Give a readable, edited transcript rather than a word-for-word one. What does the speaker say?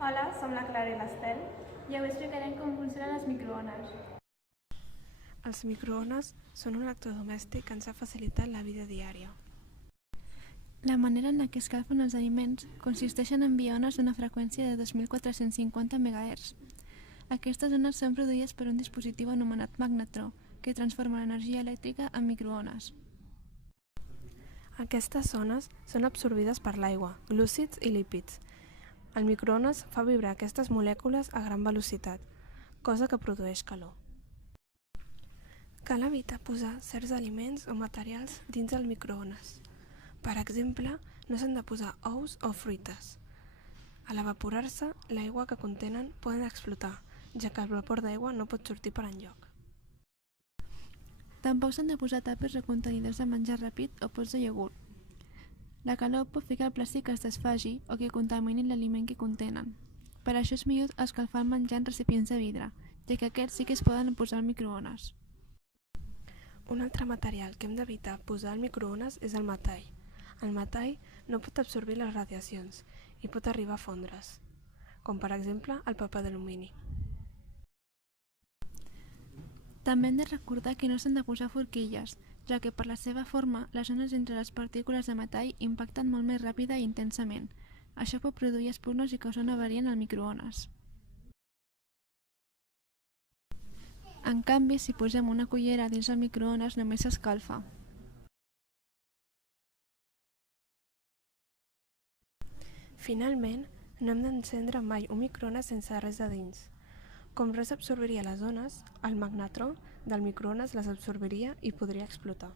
Hola, som la Clara i l'Estel i avui explicarem com funcionen els microones. Els microones són un electrodomèstic que ens ha facilitat la vida diària. La manera en la que escalfen els aliments consisteix en enviar ones d'una freqüència de 2.450 MHz. Aquestes ones són produïdes per un dispositiu anomenat magnetró, que transforma l'energia elèctrica en microones. Aquestes ones són absorbides per l'aigua, glúcids i lípids. El microones fa vibrar aquestes molècules a gran velocitat, cosa que produeix calor. Cal evitar posar certs aliments o materials dins el microones. Per exemple, no s'han de posar ous o fruites. A l'evaporar-se, l'aigua que contenen poden explotar, ja que el vapor d'aigua no pot sortir per enlloc. Tampoc s'han de posar tàpers o contenidors de menjar ràpid o pots de iogurt. La calor pot fer que el plàstic es desfagi o que contamini l'aliment que contenen. Per això és millor escalfar el menjar en recipients de vidre, ja que aquests sí que es poden posar al microones. Un altre material que hem d'evitar posar al microones és el metall. El metall no pot absorbir les radiacions i pot arribar a fondre's, com per exemple el paper d'alumini. També hem de recordar que no s'han de posar forquilles, ja que per la seva forma les ones entre les partícules de metall impacten molt més ràpida i intensament. Això pot produir espurnes i causar una avaria en el microones. En canvi, si posem una cullera dins el microones només s'escalfa. Finalment, no hem d'encendre mai un microones sense res a dins. Com res absorbiria les ones, el magnetró del microones les absorbiria i podria explotar.